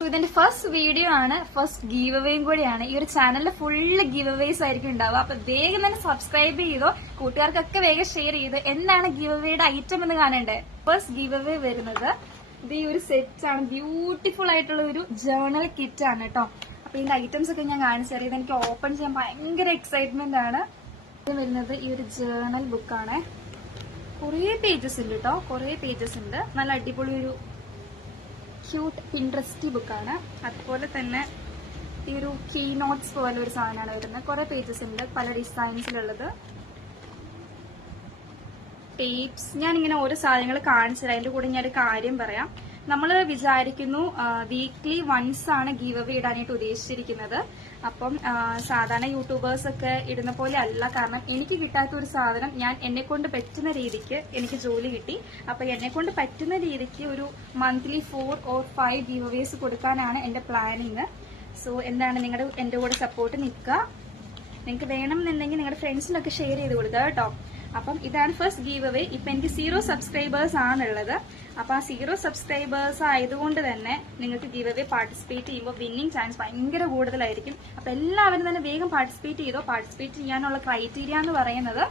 ഇതിന്റെ first video ആണ്, first give അവേയും കൂടിയാണ്. ഈ ഒരു ചാനലിൽ ഫുള്ള് ഗീവ് അവേസ് ആയിരിക്കും ഉണ്ടാവുക. അപ്പൊ വേഗം തന്നെ സബ്സ്ക്രൈബ് ചെയ്തോ, കൂട്ടുകാർക്കൊക്കെ വേഗം ഷെയർ ചെയ്ത് എന്താണ് ഗീവ് അവേയുടെ ഐറ്റം എന്ന് കാണണ്ടേ. ഫസ്റ്റ് ഗീവ് അവേ വരുന്നത് ഇത് ഈ ഒരു സെറ്റ് ആണ്. ബ്യൂട്ടിഫുൾ ആയിട്ടുള്ള ഒരു ജേർണൽ കിറ്റ് ആണ് കേട്ടോ. അപ്പൊ ഇതിന്റെ ഐറ്റംസ് ഒക്കെ ഞാൻ കാണിച്ചു തരാം. ഇതെനിക്ക് ഓപ്പൺ ചെയ്യാൻ ഭയങ്കര എക്സൈറ്റ്മെന്റ് ആണ്. ഇത് വരുന്നത് ഈ ഒരു ജേർണൽ ബുക്കാണ്. കുറേ പേജസ് ഉണ്ട് കേട്ടോ, കുറേ പേജസ് ഉണ്ട്. നല്ല അടിപൊളി ഒരു ക്യൂട്ട് ഇൻട്രസ്റ്റി ബുക്കാണ്. അതുപോലെ തന്നെ ഈ ഒരു കീ നോട്ട്സ് പോലെ ഒരു സാധനമാണ് വരുന്നത്. കുറെ പേജസ് ഉണ്ട്, പല ഡിസൈൻസിലുള്ളത്. ടേപ്സ്. ഞാനിങ്ങനെ ഓരോ സാധനങ്ങൾ കാണിച്ചത്. അതിന്റെ കൂടെ ഞാൻ ഒരു കാര്യം പറയാം. നമ്മൾ വിചാരിക്കുന്നു വീക്ക്ലി വൺസ് ആണ് ഗീവ് അവേ ഇടാനായിട്ട് ഉദ്ദേശിച്ചിരിക്കുന്നത്. അപ്പം സാധാരണ യൂട്യൂബേഴ്സ് ഒക്കെ ഇടുന്ന പോലെ അല്ല. കാരണം എനിക്ക് കിട്ടാത്ത ഒരു സാധനം ഞാൻ എന്നെ കൊണ്ട് പറ്റുന്ന രീതിക്ക് എനിക്ക് ജോലി കിട്ടി. അപ്പൊ എന്നെ കൊണ്ട് പറ്റുന്ന രീതിക്ക് ഒരു മന്ത്ലി 4 or 5 ഗീവ് അവേസ് കൊടുക്കാനാണ് എന്റെ പ്ലാനിങ്. സോ എന്താണ് നിങ്ങളുടെ എന്റെ കൂടെ സപ്പോർട്ട് നിൽക്കുക. നിങ്ങൾക്ക് വേണമെന്നുണ്ടെങ്കിൽ നിങ്ങളുടെ ഫ്രണ്ട്സിനൊക്കെ ഷെയർ ചെയ്ത് കൊടുക്കുക കേട്ടോ. അപ്പം ഇതാണ് ഫസ്റ്റ് ഗീവ് അവേ. ഇപ്പൊ എനിക്ക് 0 സബ്സ്ക്രൈബേഴ്സ് ആണുള്ളത്. അപ്പൊ ആ 0 സബ്സ്ക്രൈബേഴ്സ് ആയതുകൊണ്ട് തന്നെ നിങ്ങൾക്ക് ഗീവ് അവേ പാർട്ടിസിപ്പേറ്റ് ചെയ്യുമ്പോൾ വിന്നിംഗ് ചാൻസ് ഭയങ്കര കൂടുതലായിരിക്കും. അപ്പൊ എല്ലാവരും തന്നെ വേഗം പാർട്ടിസിപ്പേറ്റ് ചെയ്തോ. പാർട്ടിസിപ്പേറ്റ് ചെയ്യാനുള്ള ക്രൈറ്റീരിയ എന്ന് പറയുന്നത്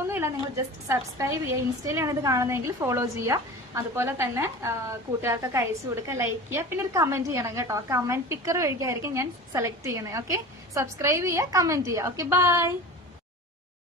ഒന്നുമില്ല. നിങ്ങൾ ജസ്റ്റ് സബ്സ്ക്രൈബ് ചെയ്യുക. ഇൻസ്റ്റയിലാണ് ഇത് കാണുന്നതെങ്കിൽ ഫോളോ ചെയ്യുക. അതുപോലെ തന്നെ കൂട്ടുകാർക്കൊക്കെ അയച്ചു കൊടുക്കുക, ലൈക്ക് ചെയ്യുക, പിന്നെ ഒരു കമന്റ് ചെയ്യണം കേട്ടോ. കമന്റ് പിക്കർ വഴിക്കായിരിക്കും ഞാൻ സെലക്ട് ചെയ്യണേ. ഓക്കെ, സബ്സ്ക്രൈബ് ചെയ്യുക, കമന്റ് ചെയ്യുക. Okay, by.